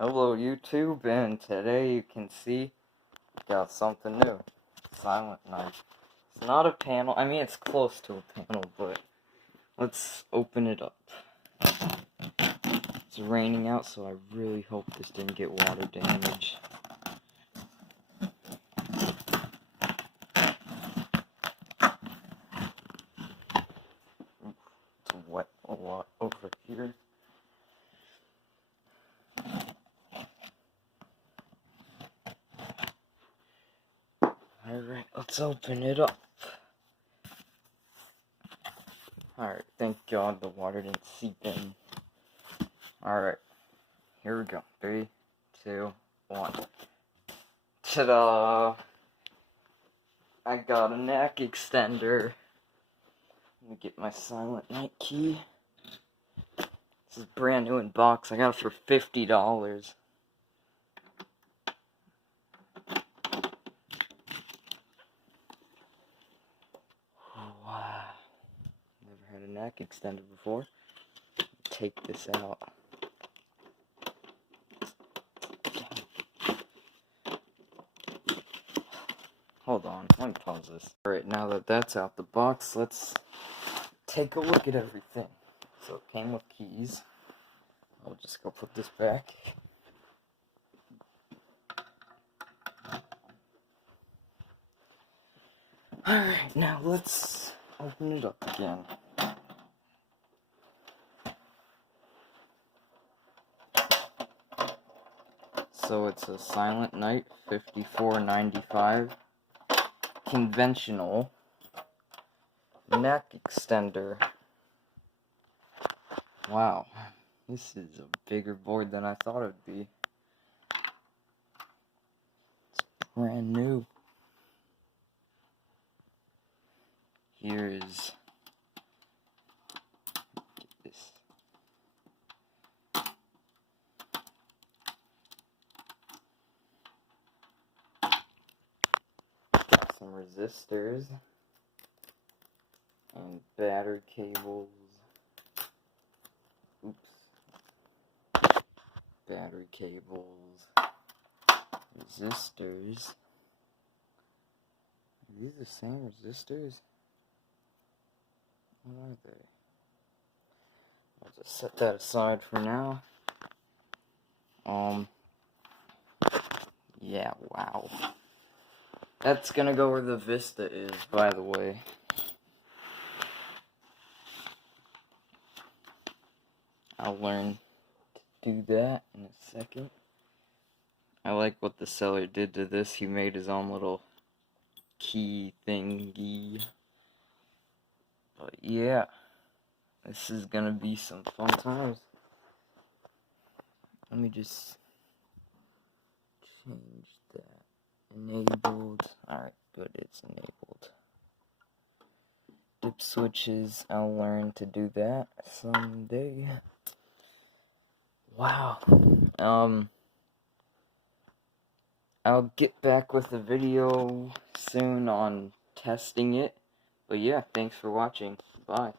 Hello YouTube, and today you can see got something new. Silent Night. It's not a panel, I mean it's close to a panel, but let's open it up. It's raining out, so I really hope this didn't get water damage. It's wet a lot over here. Alright, let's open it up. Alright, thank God the water didn't seep in. Alright, here we go. 3, 2, 1. Ta-da! I got a neck extender. Let me get my Silent Night key. This is brand new in box. I got it for $50. Wow. Never had a neck extender before. Take this out. Hold on, let me pause this. Alright, now that that's out the box, let's take a look at everything. So it came with keys. I'll just go put this back. Alright, now let's open it up again. So it's a Silent Night $54.95 conventional neck extender. Wow, this is a bigger board than I thought it would be. It's brand new. Here's this. Got some resistors and battery cables. Oops. Battery cables. Resistors. Are these the same resistors? What are they? I'll just set that aside for now. Yeah, wow. That's gonna go where the Vista is, by the way. I'll learn to do that in a second. I like what the seller did to this. He made his own little key thingy. But yeah, this is gonna be some fun times. Let me just change that. Enabled. Alright, good, it's enabled. Dip switches, I'll learn to do that someday. Wow. I'll get back with a video soon on testing it. But yeah, thanks for watching. Bye.